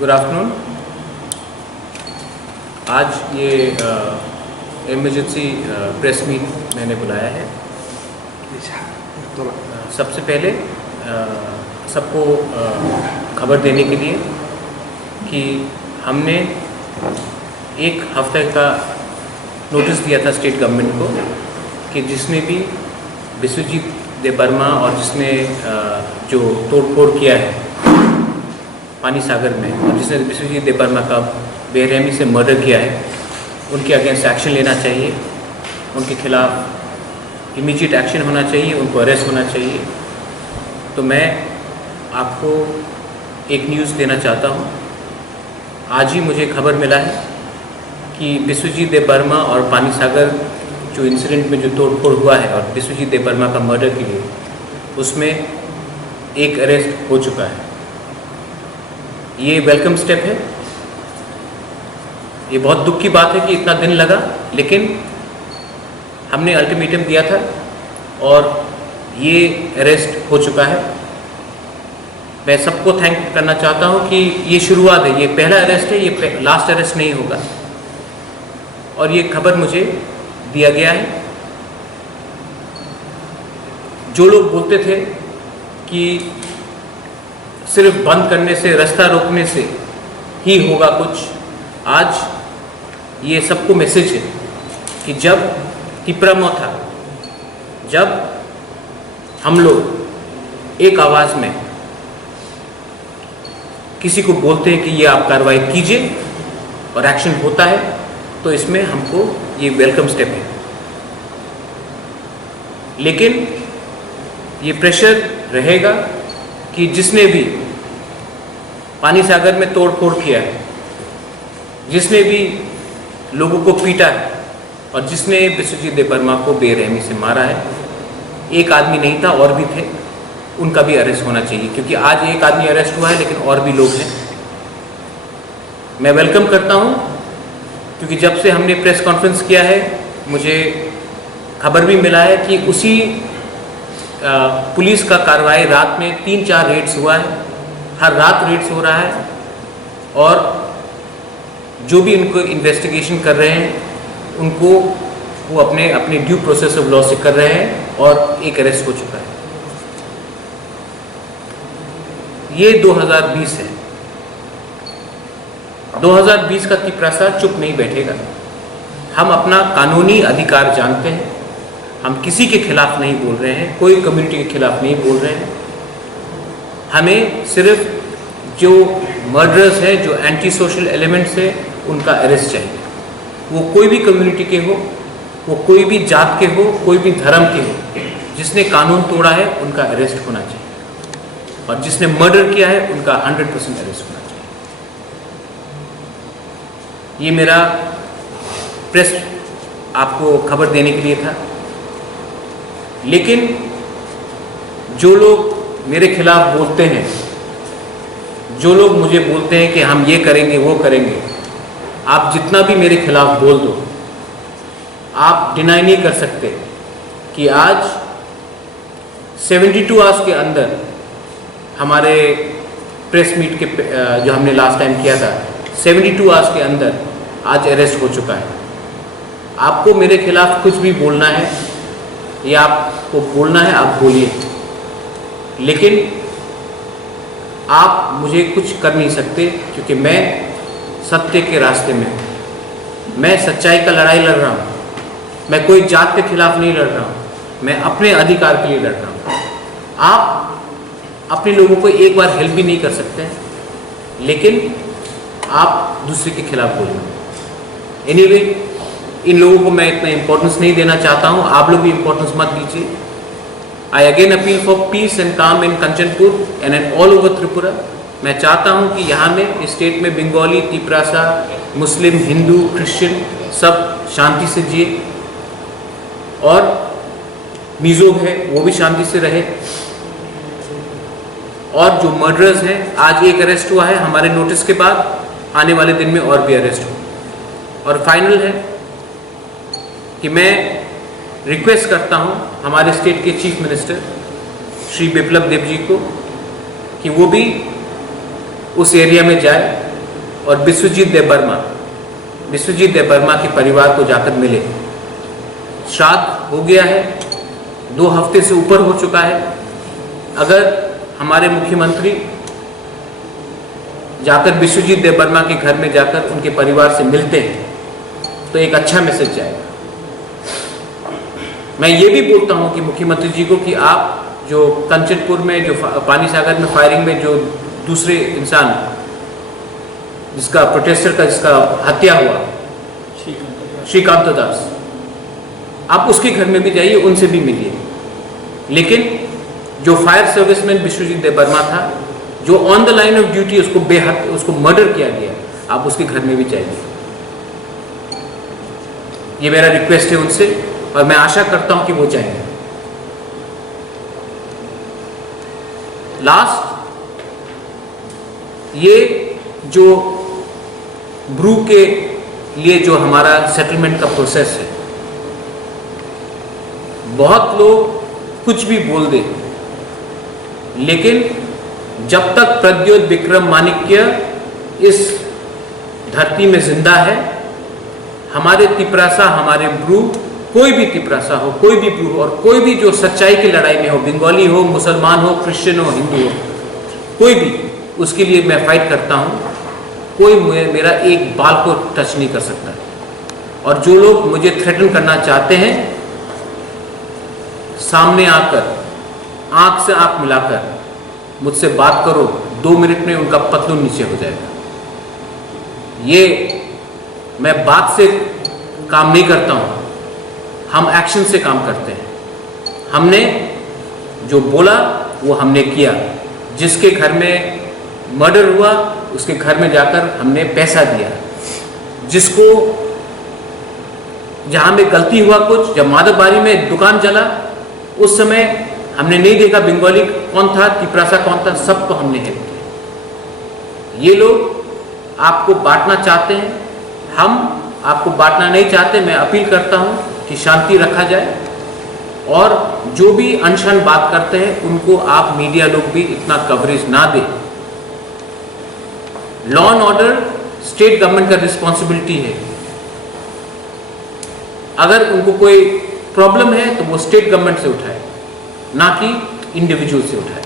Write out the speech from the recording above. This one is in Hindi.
Good afternoon. आज ये इमरजेंसी प्रेस मीट मैंने बुलाया है। सबसे पहले सबको खबर देने के लिए कि हमने एक हफ्ते का नोटिस दिया था स्टेट गवर्नमेंट को कि जिसने भी बिस्वजीत देबबर्मा और जिसने जो तोड़फोड़ किया है पानी सागर में और जिसने बिस्वजीत देबबर्मा का बेरहमी से मर्डर किया है, उनके अगेंस्ट एक्शन लेना चाहिए। उनके खिलाफ इमीडिएट एक्शन होना चाहिए, उनको अरेस्ट होना चाहिए। तो मैं आपको एक न्यूज़ देना चाहता हूँ। आज ही मुझे खबर मिला है कि बिस्वजीत देबबर्मा और पानी सागर जो इंसिडेंट में जो तोड़फोड़ हुआ है और बिस्वजीत देबबर्मा का मर्डर के लिए उसमें एक अरेस्ट हो चुका है। ये वेलकम स्टेप है। ये बहुत दुख की बात है कि इतना दिन लगा, लेकिन हमने अल्टीमेटम दिया था और ये अरेस्ट हो चुका है। मैं सबको थैंक करना चाहता हूँ कि ये शुरुआत है, ये पहला अरेस्ट है, ये लास्ट अरेस्ट नहीं होगा। और ये खबर मुझे दिया गया है। जो लोग बोलते थे कि सिर्फ बंद करने से, रास्ता रोकने से ही होगा कुछ, आज ये सबको मैसेज है कि जब तिपरामो था, जब हम लोग एक आवाज़ में किसी को बोलते हैं कि ये आप कार्रवाई कीजिए और एक्शन होता है, तो इसमें हमको ये वेलकम स्टेप है। लेकिन ये प्रेशर रहेगा कि जिसने भी पानी सागर में तोड़फोड़ किया है, जिसने भी लोगों को पीटा है और जिसने बिस्वजीत देबबर्मा को बेरहमी से मारा है, एक आदमी नहीं था, और भी थे, उनका भी अरेस्ट होना चाहिए। क्योंकि आज एक आदमी अरेस्ट हुआ है लेकिन और भी लोग हैं। मैं वेलकम करता हूं क्योंकि जब से हमने प्रेस कॉन्फ्रेंस किया है मुझे खबर भी मिला है कि उसी पुलिस का कार्रवाई रात में 3-4 रेड्स हुआ है, हर रात रेड्स हो रहा है और जो भी उनको इन्वेस्टिगेशन कर रहे हैं उनको वो अपने ड्यू प्रोसेस ऑफ लॉ से कर रहे हैं और एक अरेस्ट हो चुका है। ये 2020 है। 2020 का तिपरासा चुप नहीं बैठेगा। हम अपना कानूनी अधिकार जानते हैं। हम किसी के खिलाफ नहीं बोल रहे हैं, कोई कम्युनिटी के खिलाफ नहीं बोल रहे हैं। हमें सिर्फ जो मर्डरर्स हैं, जो एंटी सोशल एलिमेंट्स हैं, उनका अरेस्ट चाहिए। वो कोई भी कम्युनिटी के हो, वो कोई भी जात के हो, कोई भी धर्म के हो, जिसने कानून तोड़ा है उनका अरेस्ट होना चाहिए और जिसने मर्डर किया है उनका 100% अरेस्ट होना चाहिए। ये मेरा प्रेस आपको खबर देने के लिए था। लेकिन जो लोग मेरे खिलाफ बोलते हैं, जो लोग मुझे बोलते हैं कि हम ये करेंगे वो करेंगे, आप जितना भी मेरे खिलाफ बोल दो, आप डिनाई नहीं कर सकते कि आज 72 आवर्स के अंदर हमारे प्रेस मीट के जो हमने लास्ट टाइम किया था, 72 आवर्स के अंदर आज अरेस्ट हो चुका है। आपको मेरे खिलाफ कुछ भी बोलना है या आपको बोलना है, आप बोलिए, लेकिन आप मुझे कुछ कर नहीं सकते क्योंकि मैं सत्य के रास्ते में हूँ। मैं सच्चाई का लड़ाई लड़ रहा हूँ। मैं कोई जात के खिलाफ नहीं लड़ रहा हूँ, मैं अपने अधिकार के लिए लड़ रहा हूँ। आप अपने लोगों को एक बार हेल्प भी नहीं कर सकते हैं, लेकिन आप दूसरे के खिलाफ बोल रहे हैं। एनीवे, इन लोगों को मैं इतना इम्पोर्टेंस नहीं देना चाहता हूँ। आप लोग भी इम्पोर्टेंस मत दीजिए। I again appeal for peace and calm in Kanchanpur and all over Tripura. मैं चाहता हूँ कि यहाँ में स्टेट में बंगाली, तिपरासा, मुस्लिम, हिंदू, क्रिश्चियन सब शांति से जिए और मिजो है वो भी शांति से रहे। और जो मर्डरर्स हैं, आज एक अरेस्ट हुआ है, हमारे नोटिस के बाद आने वाले दिन में और भी अरेस्ट हो। और फाइनल है कि मैं रिक्वेस्ट करता हूं हमारे स्टेट के चीफ मिनिस्टर श्री बिप्लब देब जी को कि वो भी उस एरिया में जाए और बिस्वजीत देबबर्मा के परिवार को जाकर मिले। श्राद्ध हो गया है, 2 हफ्ते से ऊपर हो चुका है। अगर हमारे मुख्यमंत्री जाकर बिस्वजीत देबबर्मा के घर में जाकर उनके परिवार से मिलते हैं तो एक अच्छा मैसेज जाएगा। मैं ये भी बोलता हूं कि मुख्यमंत्री जी को कि आप जो कंचनपुर में, जो पानी सागर में फायरिंग में जो दूसरे इंसान जिसका प्रोटेस्टर का जिसका हत्या हुआ, श्रीकांत दास, आप उसके घर में भी जाइए, उनसे भी मिलिए। लेकिन जो फायर सर्विसमैन बिस्वजीत देबबर्मा था, जो on the line of duty उसको मर्डर किया गया, आप उसके घर में भी जाइए। ये मेरा रिक्वेस्ट है उनसे और मैं आशा करता हूं कि वो जाएंगे। लास्ट, ये जो ब्रू के लिए जो हमारा सेटलमेंट का प्रोसेस है, बहुत लोग कुछ भी बोल दे, लेकिन जब तक प्रद्योत विक्रमादित्य इस धरती में जिंदा है, हमारे तिपरासा, हमारे ब्रू, कोई भी तिपरासा हो, कोई भी ब्रू हो, और कोई भी जो सच्चाई की लड़ाई में हो, बंगाली हो, मुसलमान हो, क्रिश्चियन हो, हिंदू हो, कोई भी, उसके लिए मैं फाइट करता हूं। कोई मेरा एक बाल को टच नहीं कर सकता। और जो लोग मुझे थ्रेटन करना चाहते हैं, सामने आकर आंख से आंख मिलाकर मुझसे बात करो, 2 मिनट में उनका पतलून नीचे हो जाएगा। ये मैं बात से काम नहीं करता हूं, हम एक्शन से काम करते हैं। हमने जो बोला वो हमने किया। जिसके घर में मर्डर हुआ उसके घर में जाकर हमने पैसा दिया। जिसको जहां में गलती हुआ कुछ, जब माधवबारी में दुकान चला उस समय हमने नहीं देखा बंगाली कौन था, तिपरासा कौन था, सबको हमने हेल्प किया। ये लोग आपको बांटना चाहते हैं, हम आपको बांटना नहीं चाहते। मैं अपील करता हूं कि शांति रखा जाए और जो भी अनशन बात करते हैं उनको आप मीडिया लोग भी इतना कवरेज ना दें। Law and order state government का रिस्पॉन्सिबिलिटी है। अगर उनको कोई प्रॉब्लम है तो वो स्टेट गवर्नमेंट से उठाए, ना कि इंडिविजुअल से उठाए।